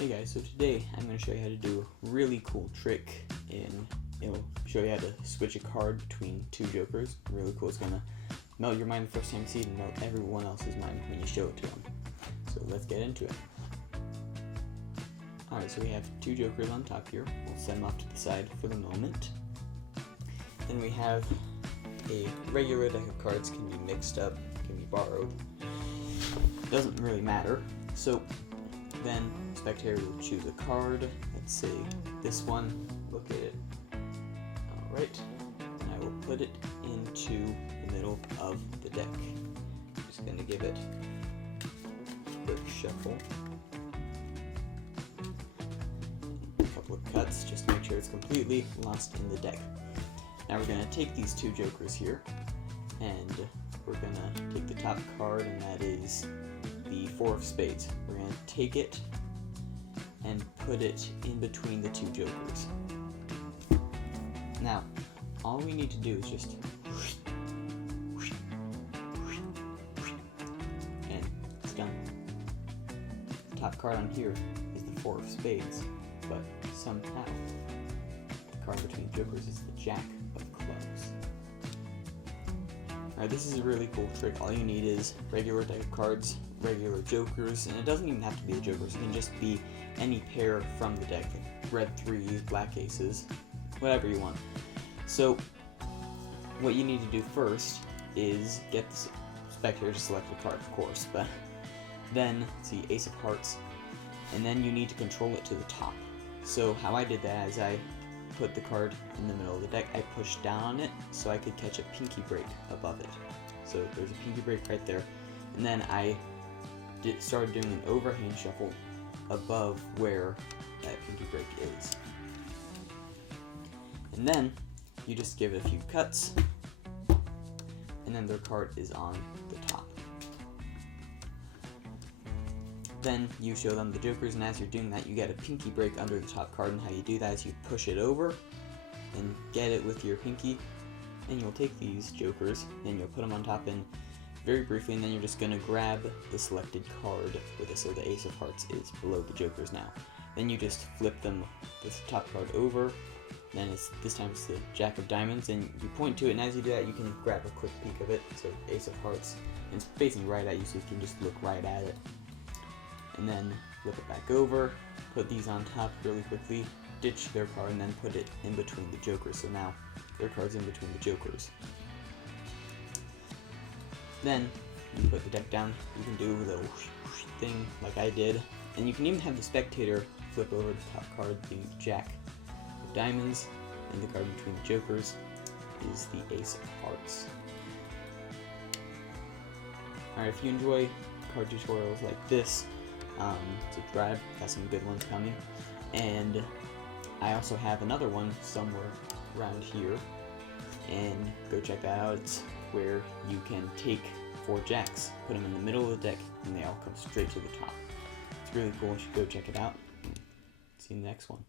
Hey guys, so today I'm going to show you how to do a really cool trick it'll show you how to switch a card between two jokers. Really cool. It's going to melt your mind the first time you see it and melt everyone else's mind when you show it to them. So let's get into it. Alright, so we have two jokers on top here. We'll set them off to the side for the moment. Then we have a regular deck of cards, can be mixed up, can be borrowed. Doesn't really matter. So then spectator will choose a card. Let's say this one. Look at it. Alright. And I will put it into the middle of the deck. Just gonna give it a quick shuffle. A couple of cuts just to make sure it's completely lost in the deck. Now we're gonna take these two jokers here and we're gonna take the top card, and that is the 4 of spades. We're going to take it and put it in between the two jokers. Now, all we need to do is just and it's done. The top card on here is the 4 of spades, but somehow the card between the jokers is the jack of clubs. Alright, this is a really cool trick. All you need is regular deck of cards, regular jokers, and it doesn't even have to be the jokers. It can just be any pair from the deck, like red 3s, black aces, whatever you want. So what you need to do first is get the spectator to select a card, of course, but then see ace of hearts, and then you need to control it to the top. So how I did that is I put the card in the middle of the deck, I pushed down on it so I could catch a pinky break above it. So there's a pinky break right there, and then I started doing an overhand shuffle above where that pinky break is. And then you just give it a few cuts, and then their card is on the top. Then you show them the jokers, and as you're doing that, you get a pinky break under the top card, and how you do that is you push it over and get it with your pinky, and you'll take these jokers, and you'll put them on top and very briefly, and then you're just going to grab the selected card with it, so the ace of hearts is below the jokers now. Then you just flip them, this top card over, then this time it's the jack of diamonds, and you point to it, and as you do that you can grab a quick peek of it, so ace of hearts, and it's facing right at you so you can just look right at it. And then flip it back over, put these on top really quickly, ditch their card, and then put it in between the jokers, so now their card's in between the jokers. Then you put the deck down, you can do a little thing like I did, and you can even have the spectator flip over the top card, being the jack of diamonds, and the card between the jokers is the ace of hearts. Alright, if you enjoy card tutorials like this, subscribe, got some good ones coming, and I also have another one somewhere around here, and go check that out. It's where you can take 4 jacks, put them in the middle of the deck, and they all come straight to the top. It's really cool. You should go check it out. See you in the next one.